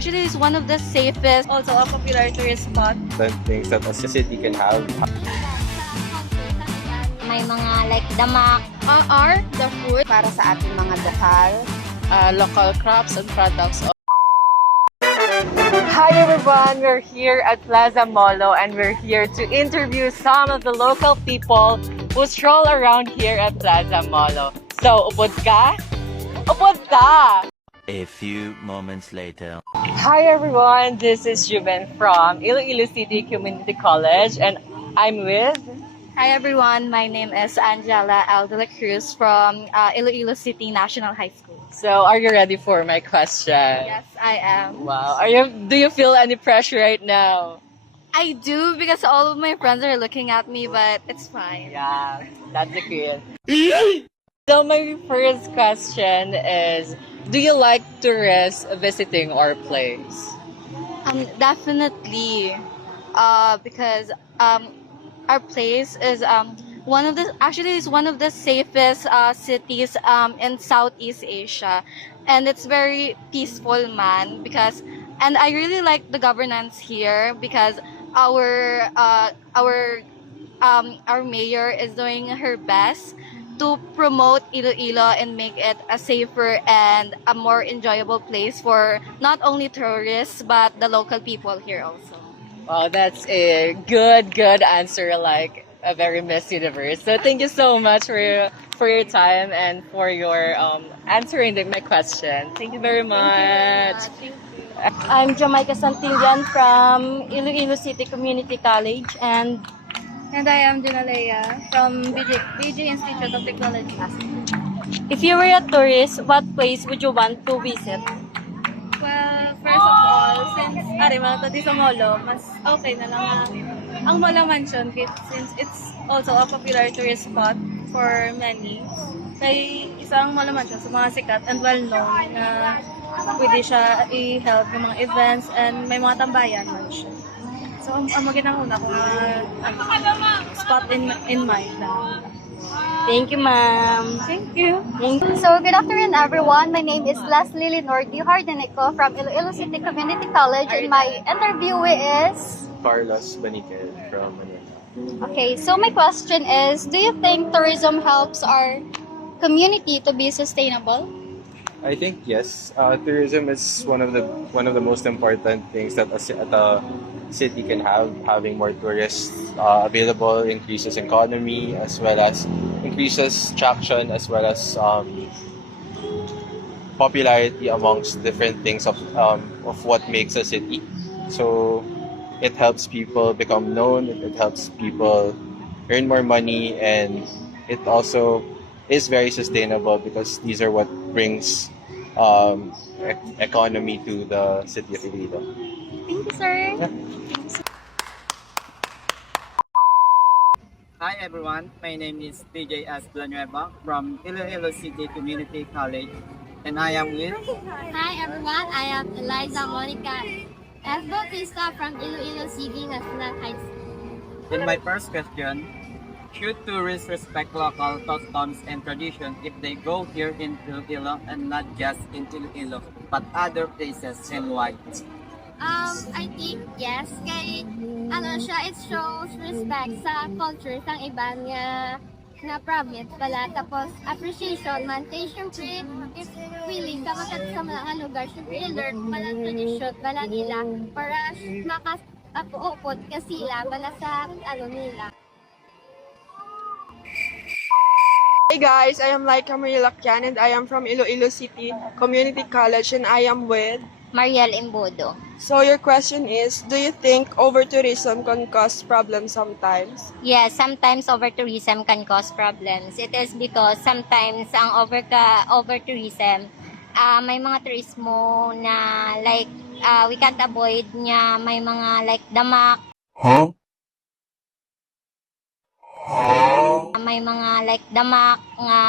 actually is one of the safest, also a popular tourist spot. Things that a city can have. May mga like damak. Are the food Para sa ating mga lokal. Local crops and products. Hi everyone, we're here at Plaza Molo and we're here to interview some of the local people who stroll around here at Plaza Molo. So, upod ka? Upod ka! A few moments later. Hi everyone, this is Juben from Iloilo City Community College and I'm with... Hi everyone, my name is Angela L. De La Cruz from Iloilo City National High School. So, are you ready for my question? Yes, I am. Wow, do you feel any pressure right now? I do because all of my friends are looking at me, but it's fine. Yeah, that's the kid. So my first question is, do you like tourists visiting our place? Definitely, because our place is one of the safest cities in Southeast Asia, and it's very peaceful, man. And I really like the governance here because our mayor is doing her best to promote Iloilo and make it a safer and a more enjoyable place for not only tourists but the local people here also. Well, that's a good answer, like a very Miss Universe. So thank you so much for your time and for your answering my question. Thank you very much. Thank you. I'm Jamaica Santillan from Iloilo City Community College and I am Dinalea from BJ Institute of Technology. if you were a tourist, what place would you want to visit? Well, first of all, since mga tadi sa Molo, mas okay na lang ang Molo Mansion since it's also a popular tourist spot for many. Kay isang Molo Mansion sa mga sikat and well-known na pwede siya i-help ng mga events and may mga tambayan man siya. So, ang maginang una kung spot in mind na. Thank you, ma'am. Thank you. So, good afternoon, everyone. My name is Leslie Lenore Di Hardenico from Iloilo City Community College, and my interviewee is... Carlos Baniquel from Manila. Okay, so my question is, do you think tourism helps our community to be sustainable? I think yes. Tourism is one of the most important things that a city can have. Having more tourists available increases economy as well as increases traction as well as popularity amongst different things of what makes a city. So it helps people become known. It helps people earn more money, and it also is very sustainable because these are what brings economy to the city of Iloilo. Thank you, sir. Hi everyone, my name is DJ S. Villanueva from Iloilo City Community College, and I am with... Hi everyone, I am Eliza Monica S. Bautista from Iloilo City National High School. In my first question, should tourists respect local customs and tradition if they go here in Iloilo and not just in Iloilo but other places, and why? I think yes, kay it shows respect sa culture ng iba nga province pala, tapos appreciation man kay syempre if willing ka makat sa mga lugar, syempre i-learn pala tradition pala nila para makaupod ka sila pala sa nila. Hey guys, I am Laika Marilacyan and I am from Iloilo City Community College, and I am with... Mariel Imbodo. So your question is, do you think over-tourism can cause problems sometimes? Yes, sometimes over-tourism can cause problems. It is because sometimes ang over-tourism, may mga turismo na like we can't avoid niya, may mga like damak. Huh? May mga like damak nga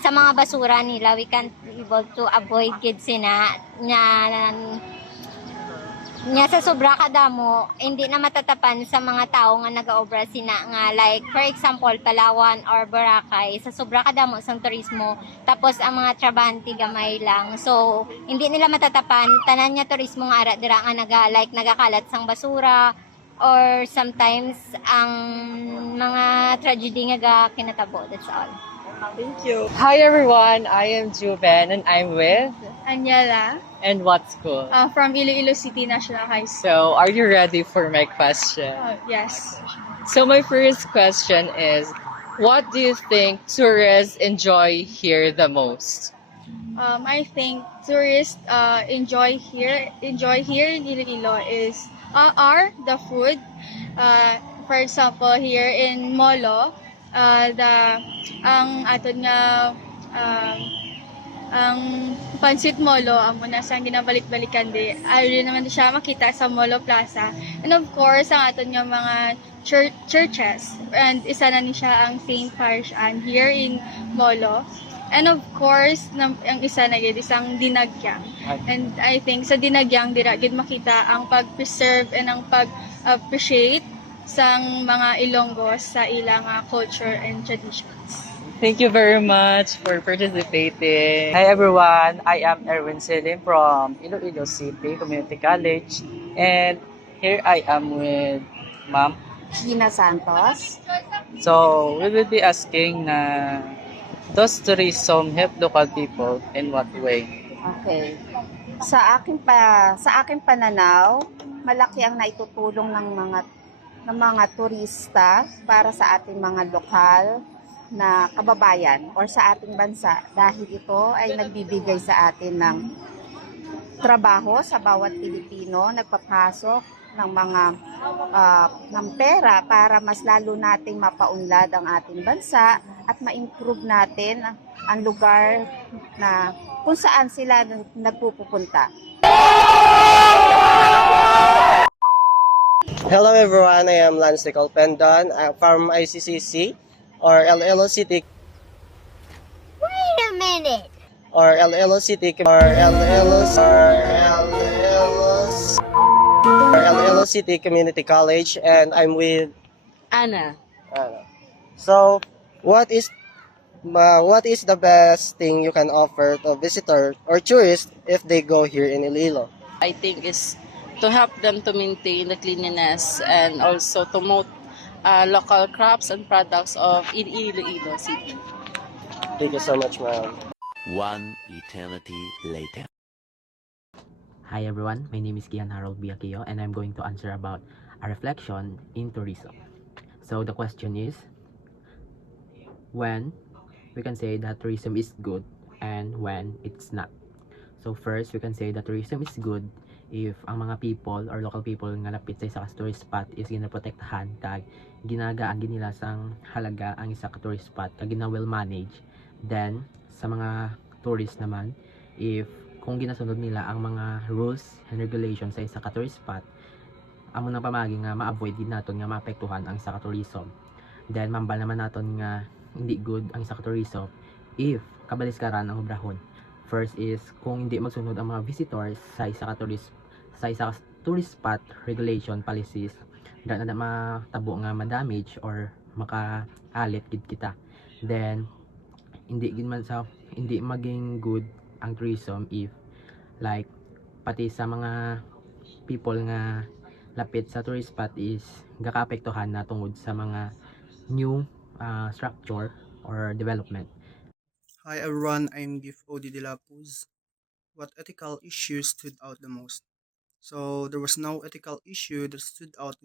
sa mga basura nila, we can't able to avoid gid sina nga nya sa sobra kadamo hindi na matatapan sa mga tao nga nagaobra sina nga like for example Palawan or Boracay sa sobra kadamo sang turismo tapos ang mga trabahante gamay lang so hindi nila matatapan tanan nya turismo nga ara dira nga nagakalat sang basura or sometimes ang mga tragedy nga kinatabo. That's all. Thank you. Hi everyone, I am Juven and I'm with Anyela, and what school? from Iloilo City National High School. So, are you ready for my question? Yes. So, my first question is, what do you think tourists enjoy here the most? I think tourists enjoy here in Iloilo is are the food. For example, here in Molo, ang aton nga ang Pansit Molo amo na sa ginabalik-balikan di ay naman siya makita sa Molo Plaza, and of course ang aton nga mga churches, and isa na ni siya ang St. Parish Ann here in Molo, and of course ang isa na gid isang Dinagyang, and I think sa Dinagyang dira gid makita ang pag-preserve and ang pag-appreciate sang mga Ilonggos sa ilang culture and traditions. Thank you very much for participating. Hi everyone, I am Erwin Selim from Iloilo City Community College, and here I am with Ma'am Gina Santos. So we will be asking does tourism help local people in what way? Okay. Sa aking pananaw, malaki ang naitutulong ng mga turista para sa ating mga lokal na kababayan or sa ating bansa dahil ito ay nagbibigay sa atin ng trabaho sa bawat Pilipino, nagpapasok ng mga ng pera para mas lalo nating mapaunlad ang ating bansa at ma-improve natin ang lugar na kung saan sila nagpupunta. Hello everyone, I am Lance Nicole Pendon from ICCC or Iloilo City. Wait a minute. Or Iloilo City City Community College, and I'm with Anna. So, what is the best thing you can offer to visitor or tourist if they go here in Iloilo? I think is to help them to maintain the cleanliness and also to promote local crops and products of Iloilo City. Thank you so much, ma'am. One eternity later. Hi everyone, my name is Kian Harold Biakio and I'm going to answer about a reflection in tourism. So the question is, when we can say that tourism is good and when it's not. So first, we can say that tourism is good if ang mga people or local people nga lapit sa isa ka tourist spot is ginaprotektahan kag ginagaan nila sang halaga ang isa ka tourist spot kag gina well manage. Then sa mga tourist naman, if kung ginasunod nila ang mga rules and regulations sa isa ka tourist spot, amo nang pamagi nga ma-avoid din naton nga maapektuhan ang isa ka tourism. Then mambal naman naton nga hindi good ang isa ka tourism if kabaliskaran ang obrahon. First is kung hindi magsunod ang mga visitors sa isa ka tourist spot regulation policies, na matabo nga ma-damage or maka-alit gid kita. Then hindi maging good ang tourism if like pati sa mga people nga lapit sa tourist spot is gakaapektuhan na tungod sa mga new structure or development. Hi everyone, I'm Gif Odi de la Puz. What ethical issues stood out the most? So there was no ethical issue that stood out.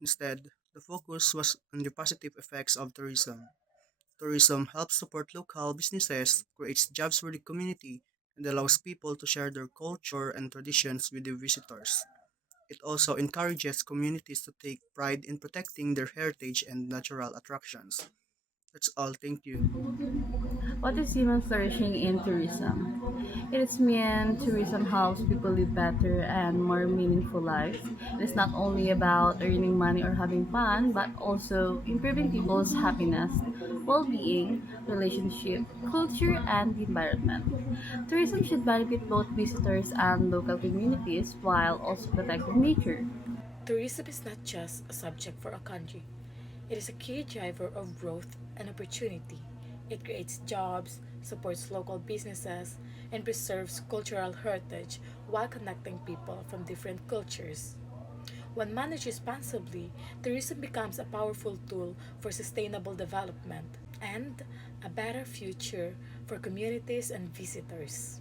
Instead, the focus was on the positive effects of tourism. Tourism helps support local businesses, creates jobs for the community, and allows people to share their culture and traditions with the visitors. It also encourages communities to take pride in protecting their heritage and natural attractions. That's all. Thank you. What is human flourishing in tourism? It is mean tourism helps people live better and more meaningful lives. It is not only about earning money or having fun, but also improving people's happiness, well-being, relationship, culture, and the environment. Tourism should benefit both visitors and local communities while also protecting nature. Tourism is not just a subject for a country. It is a key driver of growth and opportunity. It creates jobs, supports local businesses, and preserves cultural heritage while connecting people from different cultures. When managed responsibly, tourism becomes a powerful tool for sustainable development and a better future for communities and visitors.